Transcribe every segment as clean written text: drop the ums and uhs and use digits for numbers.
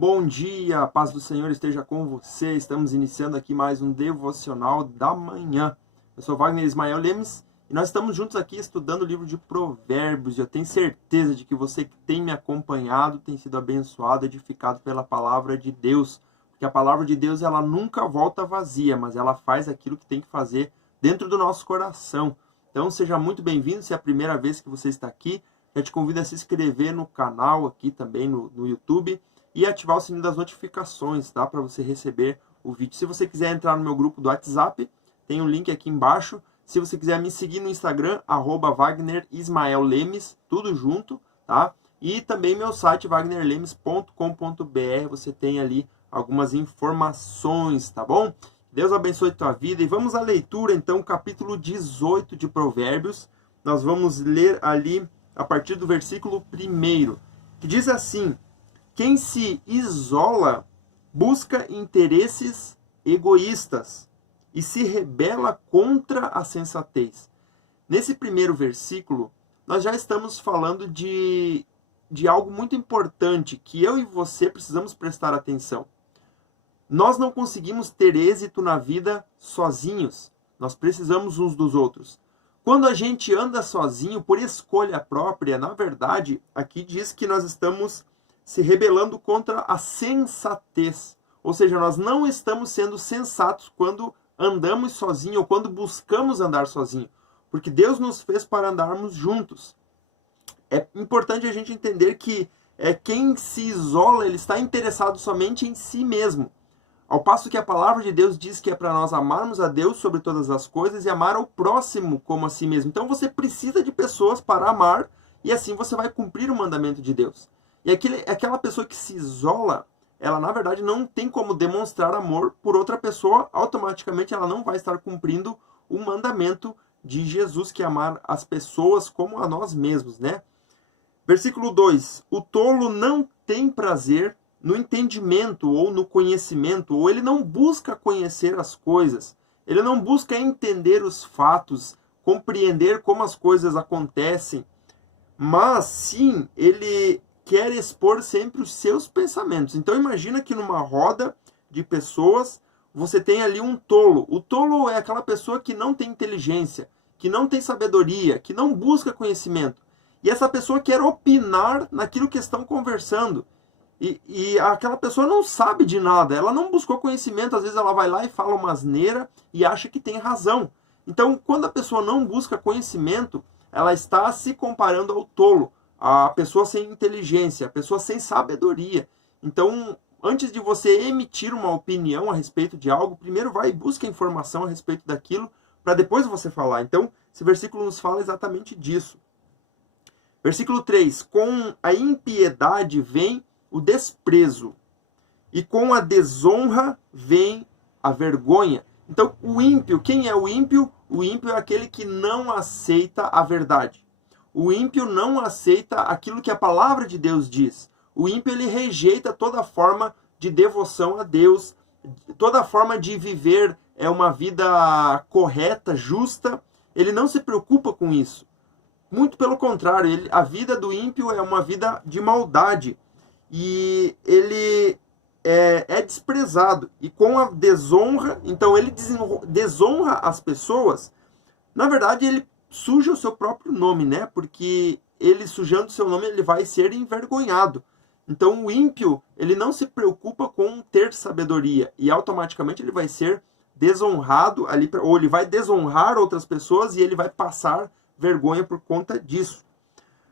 Bom dia, a paz do Senhor esteja com você. Estamos iniciando aqui mais um devocional da manhã. Eu sou Wagner Ismael Lemes e nós estamos juntos aqui estudando o livro de Provérbios. Eu tenho certeza de que você que tem me acompanhado tem sido abençoado, edificado pela palavra de Deus. Porque a palavra de Deus ela nunca volta vazia, mas ela faz aquilo que tem que fazer dentro do nosso coração. Então seja muito bem-vindo, se é a primeira vez que você está aqui. Eu te convido a se inscrever no canal aqui também no YouTube e ativar o sininho das notificações, tá? Para você receber o vídeo. Se você quiser entrar no meu grupo do WhatsApp, tem um link aqui embaixo. Se você quiser me seguir no Instagram, @WagnerIsmaelLemes, tudo junto, tá? E também meu site, wagnerlemes.com.br, você tem ali algumas informações, tá bom? Deus abençoe a tua vida. E vamos à leitura, então, capítulo 18 de Provérbios. Nós vamos ler ali a partir do versículo 1, que diz assim: quem se isola busca interesses egoístas e se rebela contra a sensatez. Nesse primeiro versículo, nós já estamos falando de algo muito importante que eu e você precisamos prestar atenção. Nós não conseguimos ter êxito na vida sozinhos. Nós precisamos uns dos outros. Quando a gente anda sozinho por escolha própria, na verdade, aqui diz que nós estamos se rebelando contra a sensatez. Ou seja, nós não estamos sendo sensatos quando andamos sozinhos ou quando buscamos andar sozinho. Porque Deus nos fez para andarmos juntos. É importante a gente entender que quem se isola, ele está interessado somente em si mesmo. Ao passo que a palavra de Deus diz que é para nós amarmos a Deus sobre todas as coisas e amar ao próximo como a si mesmo. Então você precisa de pessoas para amar e assim você vai cumprir o mandamento de Deus. E aquela pessoa que se isola, ela na verdade não tem como demonstrar amor por outra pessoa, automaticamente ela não vai estar cumprindo o mandamento de Jesus, que é amar as pessoas como a nós mesmos, né? Versículo 2: o tolo não tem prazer no entendimento ou no conhecimento, ou ele não busca conhecer as coisas, ele não busca entender os fatos, compreender como as coisas acontecem, mas sim, ele quer expor sempre os seus pensamentos. Então imagina que numa roda de pessoas, você tem ali um tolo. O tolo é aquela pessoa que não tem inteligência, que não tem sabedoria, que não busca conhecimento. E essa pessoa quer opinar naquilo que estão conversando. E aquela pessoa não sabe de nada, ela não buscou conhecimento, às vezes ela vai lá e fala uma asneira e acha que tem razão. Então, quando a pessoa não busca conhecimento, ela está se comparando ao tolo, a pessoa sem inteligência, a pessoa sem sabedoria. Então, antes de você emitir uma opinião a respeito de algo, primeiro vai e busca informação a respeito daquilo, para depois você falar. Então, esse versículo nos fala exatamente disso. Versículo 3: com a impiedade vem o desprezo, e com a desonra vem a vergonha. Então, o ímpio, quem é o ímpio? O ímpio é aquele que não aceita a verdade. O ímpio não aceita aquilo que a palavra de Deus diz. O ímpio, ele rejeita toda forma de devoção a Deus, toda forma de viver uma vida correta, justa. Ele não se preocupa com isso. Muito pelo contrário, a vida do ímpio é uma vida de maldade. E ele é desprezado. E com a desonra, então ele desonra as pessoas. Na verdade, ele suja o seu próprio nome, né? Porque ele sujando o seu nome, ele vai ser envergonhado. Então o ímpio, ele não se preocupa com ter sabedoria. E automaticamente ele vai ser desonrado, ou ele vai desonrar outras pessoas e ele vai passar vergonha por conta disso.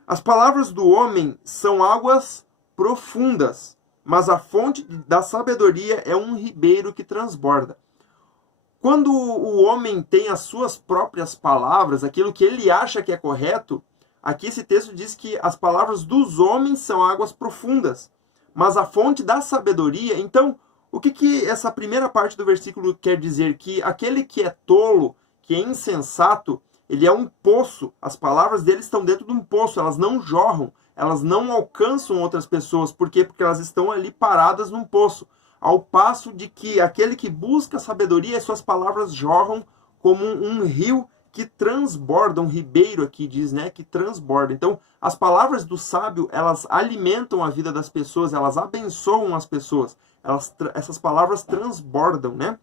As palavras do homem são águas profundas, mas a fonte da sabedoria é um ribeiro que transborda. Quando o homem tem as suas próprias palavras, aquilo que ele acha que é correto, aqui esse texto diz que as palavras dos homens são águas profundas, mas a fonte da sabedoria. Então, o que essa primeira parte do versículo quer dizer? Que aquele que é tolo, que é insensato, ele é um poço. As palavras dele estão dentro de um poço, elas não jorram. Elas não alcançam outras pessoas. Por quê? Porque elas estão ali paradas num poço. Ao passo de que aquele que busca sabedoria, as suas palavras jorram como um rio que transbordam, ribeiro aqui diz, né, que transborda. Então, as palavras do sábio, elas alimentam a vida das pessoas, elas abençoam as pessoas. Essas palavras transbordam, né?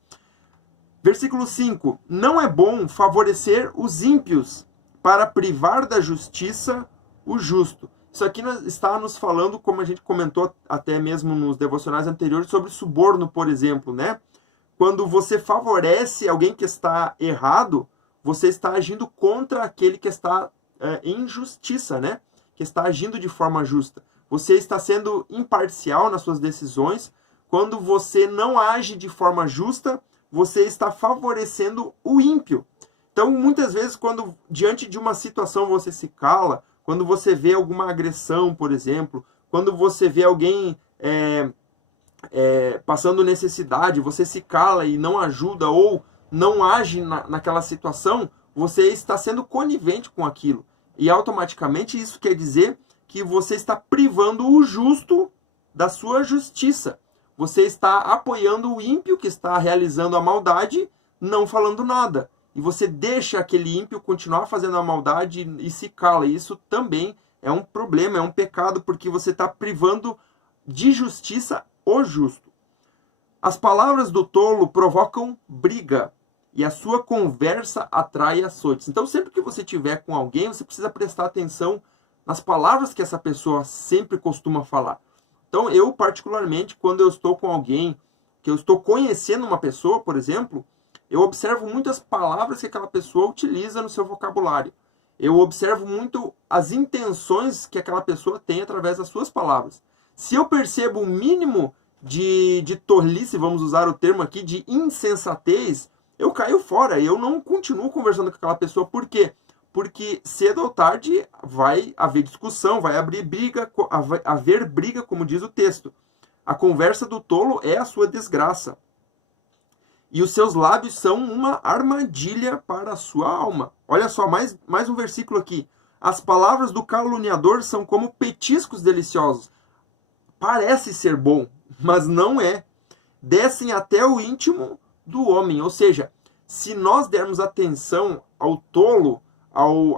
Versículo 5. Não é bom favorecer os ímpios para privar da justiça o justo. Isso aqui está nos falando, como a gente comentou até mesmo nos devocionais anteriores, sobre suborno, por exemplo, né? Quando você favorece alguém que está errado, você está agindo contra aquele que está em justiça, né? Que está agindo de forma justa. Você está sendo imparcial nas suas decisões. Quando você não age de forma justa, você está favorecendo o ímpio. Então, muitas vezes, quando diante de uma situação você se cala, quando você vê alguma agressão, por exemplo, quando você vê alguém passando necessidade, você se cala e não ajuda ou não age naquela situação, você está sendo conivente com aquilo. E automaticamente isso quer dizer que você está privando o justo da sua justiça. Você está apoiando o ímpio que está realizando a maldade, não falando nada. E você deixa aquele ímpio continuar fazendo a maldade e se cala. Isso também é um problema, é um pecado, porque você está privando de justiça o justo. As palavras do tolo provocam briga e a sua conversa atrai açoites. Então, sempre que você estiver com alguém, você precisa prestar atenção nas palavras que essa pessoa sempre costuma falar. Então, eu particularmente, quando eu estou com alguém, que eu estou conhecendo uma pessoa, por exemplo, eu observo muitas palavras que aquela pessoa utiliza no seu vocabulário. Eu observo muito as intenções que aquela pessoa tem através das suas palavras. Se eu percebo o mínimo de tolice, vamos usar o termo aqui, de insensatez, eu caio fora. Eu não continuo conversando com aquela pessoa. Por quê? Porque cedo ou tarde vai haver discussão, vai haver briga, como diz o texto. A conversa do tolo é a sua desgraça. E os seus lábios são uma armadilha para a sua alma. Olha só, mais um versículo aqui. As palavras do caluniador são como petiscos deliciosos. Parece ser bom, mas não é. Descem até o íntimo do homem. Ou seja, se nós dermos atenção ao tolo,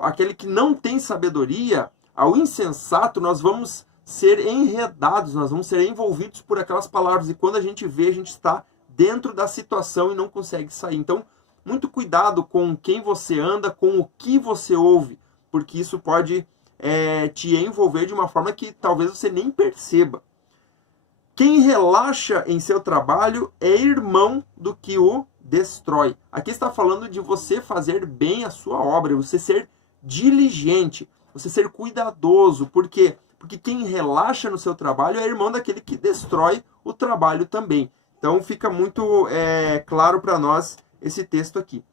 aquele que não tem sabedoria, ao insensato, nós vamos ser enredados, nós vamos ser envolvidos por aquelas palavras. E quando a gente vê, a gente está dentro da situação e não consegue sair. Então, muito cuidado com quem você anda, com o que você ouve, porque isso pode te envolver de uma forma que talvez você nem perceba. Quem relaxa em seu trabalho é irmão do que o destrói. Aqui está falando de você fazer bem a sua obra, você ser diligente, você ser cuidadoso. Por quê? Porque quem relaxa no seu trabalho é irmão daquele que destrói o trabalho também. Então fica muito claro para nós esse texto aqui.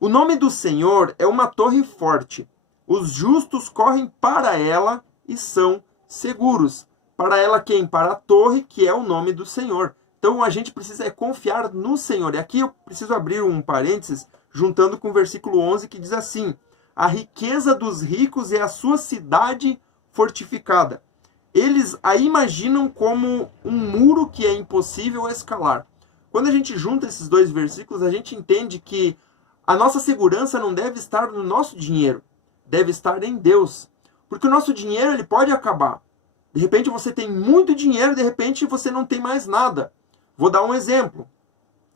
O nome do Senhor é uma torre forte. Os justos correm para ela e são seguros. Para ela quem? Para a torre, que é o nome do Senhor. Então a gente precisa confiar no Senhor. E aqui eu preciso abrir um parênteses, juntando com o versículo 11, que diz assim: a riqueza dos ricos é a sua cidade fortificada. Eles a imaginam como um muro que é impossível escalar. Quando a gente junta esses dois versículos, a gente entende que a nossa segurança não deve estar no nosso dinheiro, deve estar em Deus. Porque o nosso dinheiro ele pode acabar. De repente você tem muito dinheiro, de repente você não tem mais nada. Vou dar um exemplo.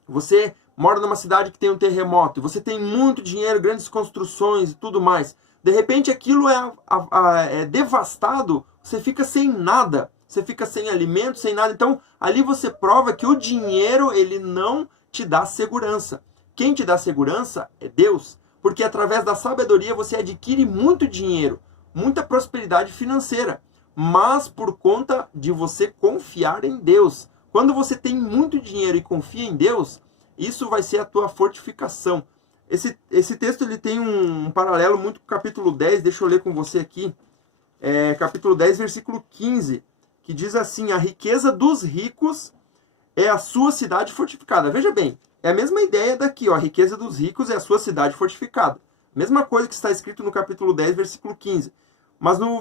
Você mora numa cidade que tem um terremoto, e você tem muito dinheiro, grandes construções e tudo mais. De repente aquilo é devastado, você fica sem nada. Você fica sem alimento, sem nada. Então ali você prova que o dinheiro ele não te dá segurança. Quem te dá segurança é Deus. Porque através da sabedoria você adquire muito dinheiro, muita prosperidade financeira. Mas por conta de você confiar em Deus. Quando você tem muito dinheiro e confia em Deus, isso vai ser a tua fortificação. Esse texto ele tem um paralelo muito com o capítulo 10, deixa eu ler com você aqui. Capítulo 10, versículo 15, que diz assim: a riqueza dos ricos é a sua cidade fortificada. Veja bem, é a mesma ideia daqui, ó, a riqueza dos ricos é a sua cidade fortificada. Mesma coisa que está escrito no capítulo 10, versículo 15. Mas no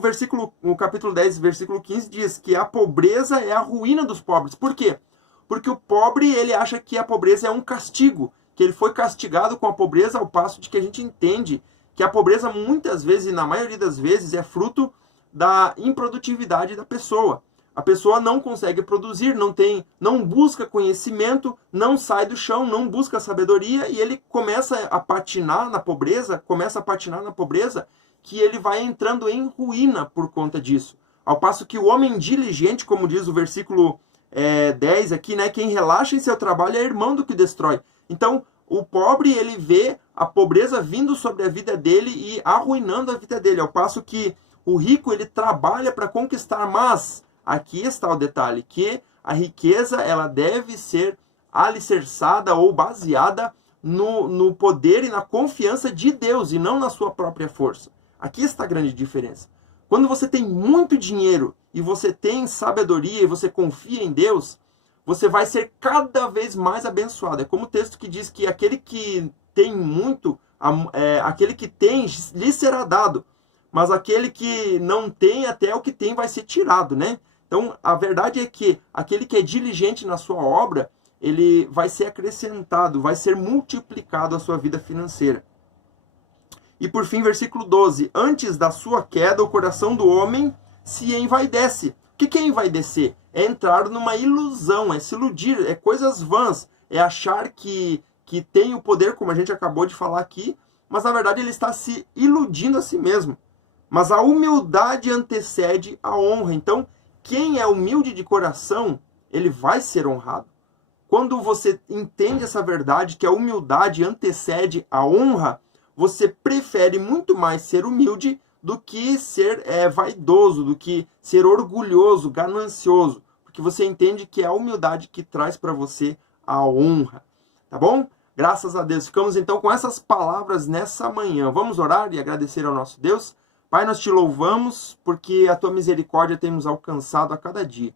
capítulo 10, versículo 15, diz que a pobreza é a ruína dos pobres. Por quê? Porque o pobre ele acha que a pobreza é um castigo, que ele foi castigado com a pobreza, ao passo de que a gente entende que a pobreza muitas vezes, e na maioria das vezes, é fruto da improdutividade da pessoa. A pessoa não consegue produzir, não busca conhecimento, não sai do chão, não busca sabedoria, e ele começa a patinar na pobreza, que ele vai entrando em ruína por conta disso. Ao passo que o homem diligente, como diz o versículo 10 aqui, né, quem relaxa em seu trabalho é irmão do que destrói. Então, o pobre, ele vê a pobreza vindo sobre a vida dele e arruinando a vida dele, ao passo que o rico, ele trabalha para conquistar, mas aqui está o detalhe, que a riqueza ela deve ser alicerçada ou baseada no poder e na confiança de Deus e não na sua própria força. Aqui está a grande diferença. Quando você tem muito dinheiro e você tem sabedoria e você confia em Deus, você vai ser cada vez mais abençoado. É como o texto que diz que aquele que tem muito, aquele que tem, lhe será dado. Mas aquele que não tem, até o que tem vai ser tirado, né? Então, a verdade é que aquele que é diligente na sua obra, ele vai ser acrescentado, vai ser multiplicado a sua vida financeira. E por fim, versículo 12. Antes da sua queda, o coração do homem se envaidece. O que é envaidecer? É entrar numa ilusão, é se iludir, é coisas vãs, é achar que tem o poder, como a gente acabou de falar aqui, mas na verdade ele está se iludindo a si mesmo. Mas a humildade antecede a honra. Então, quem é humilde de coração, ele vai ser honrado. Quando você entende essa verdade, que a humildade antecede a honra, você prefere muito mais ser humilde do que ser vaidoso, do que ser orgulhoso, ganancioso. Porque você entende que é a humildade que traz para você a honra. Tá bom? Graças a Deus. Ficamos então com essas palavras nessa manhã. Vamos orar e agradecer ao nosso Deus. Pai, nós te louvamos porque a tua misericórdia tem nos alcançado a cada dia.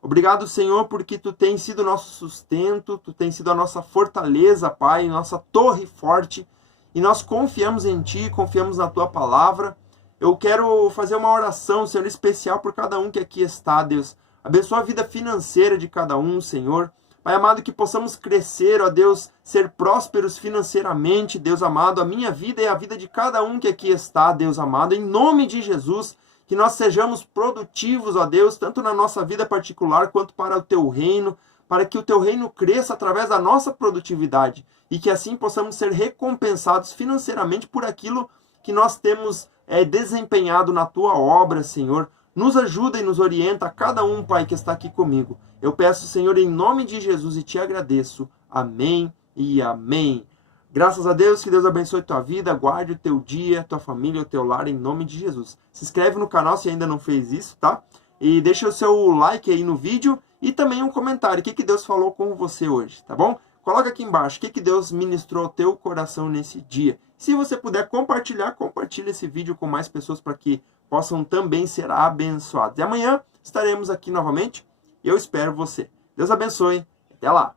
Obrigado, Senhor, porque tu tens sido nosso sustento, tu tens sido a nossa fortaleza, Pai, nossa torre forte, e nós confiamos em ti, confiamos na tua palavra. Eu quero fazer uma oração, Senhor, especial por cada um que aqui está, Deus. Abençoa a vida financeira de cada um, Senhor. Pai amado, que possamos crescer, ó Deus, ser prósperos financeiramente, Deus amado, a minha vida e a vida de cada um que aqui está, Deus amado, em nome de Jesus, que nós sejamos produtivos, ó Deus, tanto na nossa vida particular quanto para o teu reino, para que o teu reino cresça através da nossa produtividade e que assim possamos ser recompensados financeiramente por aquilo que nós temos desempenhado na tua obra, Senhor. Nos ajuda e nos orienta a cada um, Pai, que está aqui comigo. Eu peço, Senhor, em nome de Jesus e te agradeço. Amém e amém. Graças a Deus, que Deus abençoe tua vida, guarde o teu dia, tua família, o teu lar, em nome de Jesus. Se inscreve no canal se ainda não fez isso, tá? E deixa o seu like aí no vídeo e também um comentário. O que Deus falou com você hoje, tá bom? Coloca aqui embaixo o que Deus ministrou ao teu coração nesse dia. Se você puder compartilhar, compartilhe esse vídeo com mais pessoas para que possam também ser abençoados. E amanhã estaremos aqui novamente e eu espero você. Deus abençoe. Até lá.